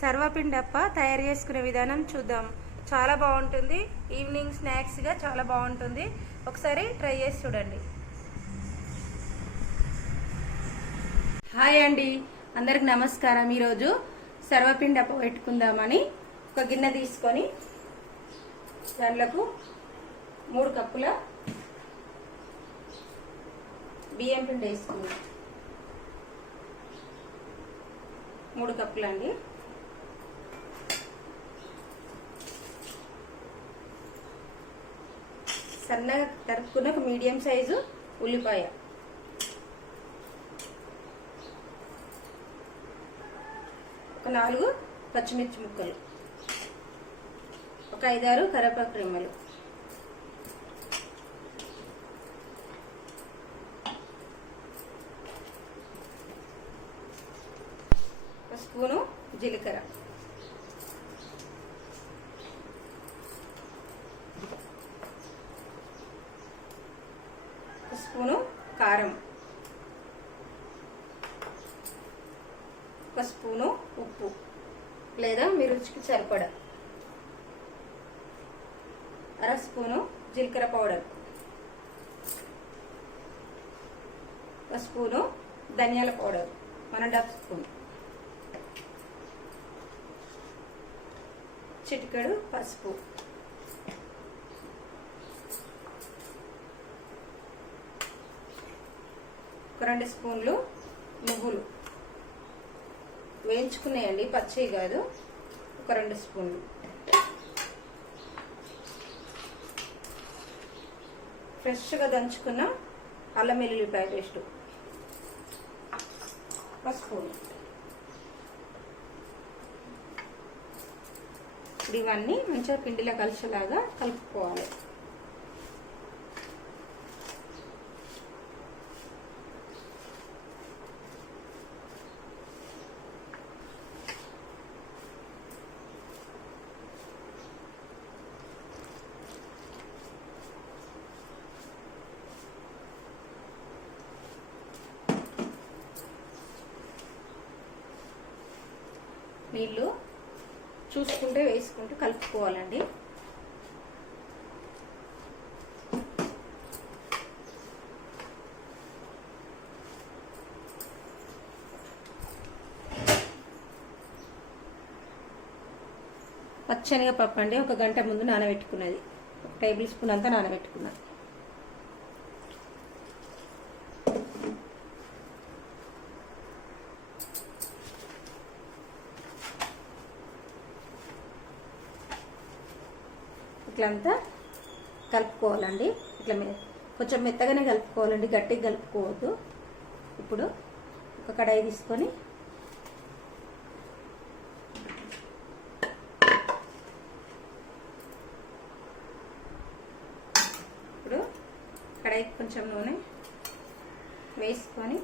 సర్వపిండప్ప తయారు చేసుకునే విధానం చూద్దాం. చాలా బాగుంటుంది. ఈవినింగ్ స్నాక్స్గా చాలా బాగుంటుంది. ఒకసారి ట్రై చేసి చూడండి. హాయ్ అండి. అందరికి నమస్కారం. ఈరోజు సర్వపిండప్ప పెట్టుకుందామని ఒక గిన్నె తీసుకొని దాంట్లోకు మూడు కప్పుల బియ్యం పిండి వేసుకుందాం. మూడు కప్పులండి. సన్నగా తరుపుకున్న ఒక మీడియం సైజు ఉల్లిపాయ. ఒక నాలుగు పచ్చిమిర్చి ముక్కలు. ఒక ఐదారు కరివేపాకు రెమ్మలు. ఒక స్పూను జీలకర్ర ఒక స్పూను కారం ఒక స్పూను ఉప్పు. లేదా మీ రుచికి సరిపడా. అర స్పూను జీలకర్ర పౌడర్. ఒక స్పూను ధనియాల పౌడర్. మన డబ్ స్పూన్. చిటికెడు పసుపు. ఒక రెండు స్పూన్లు నువ్వులు. వేయించుకునేయండి. పచ్చి కాదు ఒక రెండు స్పూన్లు. ఫ్రెష్గా దంచుకున్న అల్లం వెల్లుల్లిపాయ పేస్ట్. ఒక స్పూన్. ఇప్పుడు ఇవన్నీ మంచిగా పిండిలో కలిసేలాగా కలుపుకోవాలి. నీళ్ళు చూసుకుంటే వేసుకుంటూ కలుపుకోవాలండి. పచ్చనిగా పప్పు అండి. ఒక గంట ముందు నానబెట్టుకున్నది. ఒక టేబుల్ స్పూన్ అంతా నానబెట్టుకున్నాను ఇట్లంతా కలుపుకోవాలండి. ఇట్లా కొంచెం మెత్తగానే కలుపుకోవాలండి. గట్టిగా కలుపుకోవద్దు. ఇప్పుడు ఒక కడాయి తీసుకొని ఇప్పుడు కడాయికి కొంచెం నూనె వేసుకొని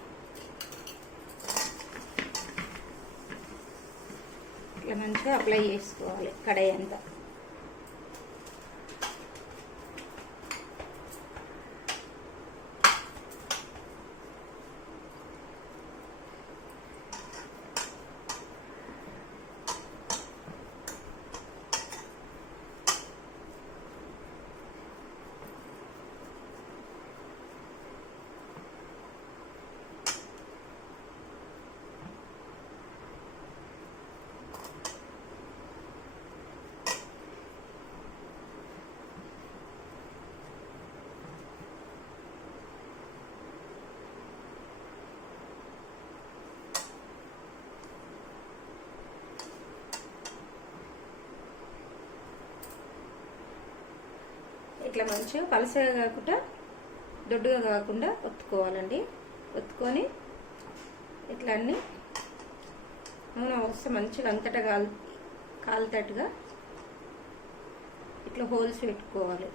ఇట్లా మంచిగా అప్లై చేసుకోవాలి కడాయి అంతా. ఇట్లా మంచిగా పలసగా కాకుండా దొడ్డుగా కాకుండా ఒత్తుకోవాలండి. ఒత్తుకొని ఇట్లా అన్ని నూనె వస్తే మంచిగా అంతటా కాలు కాలుతట్టుగా ఇట్లా హోల్స్ పెట్టుకోవాలి.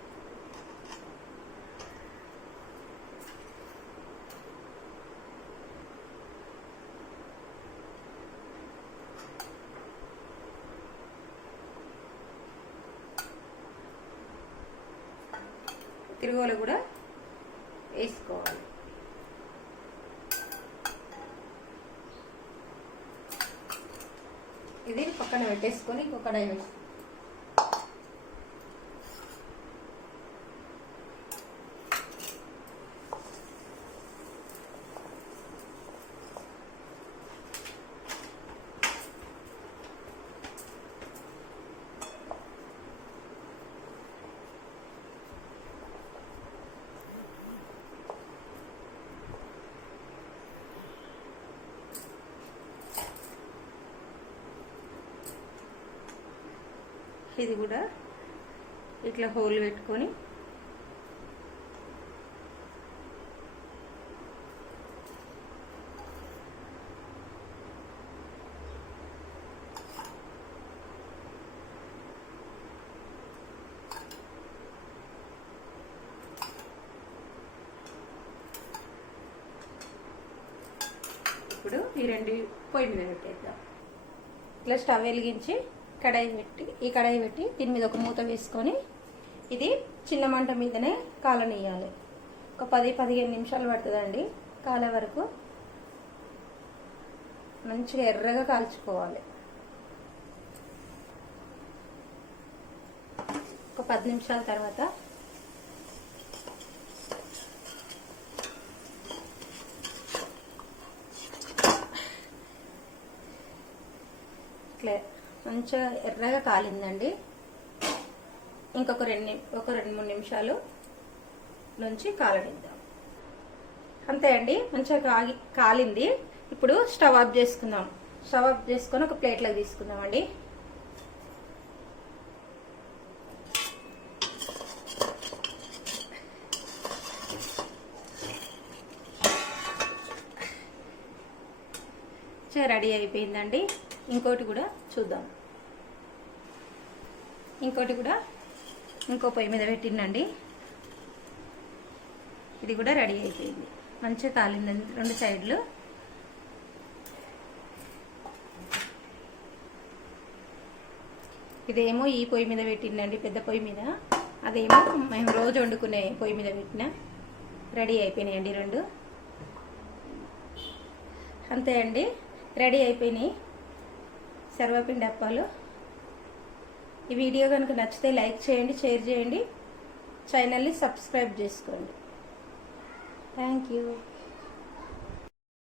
తిరుగోలు కూడా వేసుకోవాలి. ఇది పక్కన పెట్టేసుకొని ఇంకొక కడాయి ఇది కూడా ఇట్లా హోల్ పెట్టుకొని. ఇప్పుడు ఈ రెండు పొయ్యి మీద పెట్టేద్దాం. ఇట్లా స్టవ్ వెలిగించి కడాయి పెట్టి ఈ కడాయి పెట్టి దీని మీద ఒక మూత వేసుకొని ఇది చిన్న మంట మీదనే కాలనియాలి. ఒక పది పదిహేను నిమిషాలు పడుతుందండి. కాలే వరకు మంచిగా ఎర్రగా కాల్చుకోవాలి. ఒక పది నిమిషాల తర్వాత ఇట్లా మంచిగా ఎర్రగా కాలిందండి. ఇంకొక రెండు ఒక రెండు మూడు నిమిషాలు నుంచి కాలనిద్దాం. అంతే అండి మంచిగా కాగి కాలింది. ఇప్పుడు స్టవ్ ఆఫ్ చేసుకుందాం. స్టవ్ ఆఫ్ చేసుకొని ఒక ప్లేట్లోకి తీసుకుందాం అండి రెడీ అయిపోయిందండి. ఇంకోటి కూడా చూద్దాం. ఇంకోటి కూడా ఇంకో పొయ్యి మీద పెట్టిందండి ఇది కూడా రెడీ అయిపోయింది. మంచిగా కాలిందండి. రెండు సైడ్లు. ఇదేమో ఈ పొయ్యి మీద పెట్టిందండి పెద్ద పొయ్యి మీద. అదేమో మేము రోజు వండుకునే పొయ్యి మీద పెట్టిన. రెడీ అయిపోయినాయండి రెండు. అంతే అండి. రెడీ అయిపోయినాయి. సర్వపిండి అప్పాలు. ఈ వీడియో కనుక నచ్చితే లైక్ చేయండి షేర్ చేయండి. ఛానల్ని సబ్స్క్రైబ్ చేసుకోండి. Thank you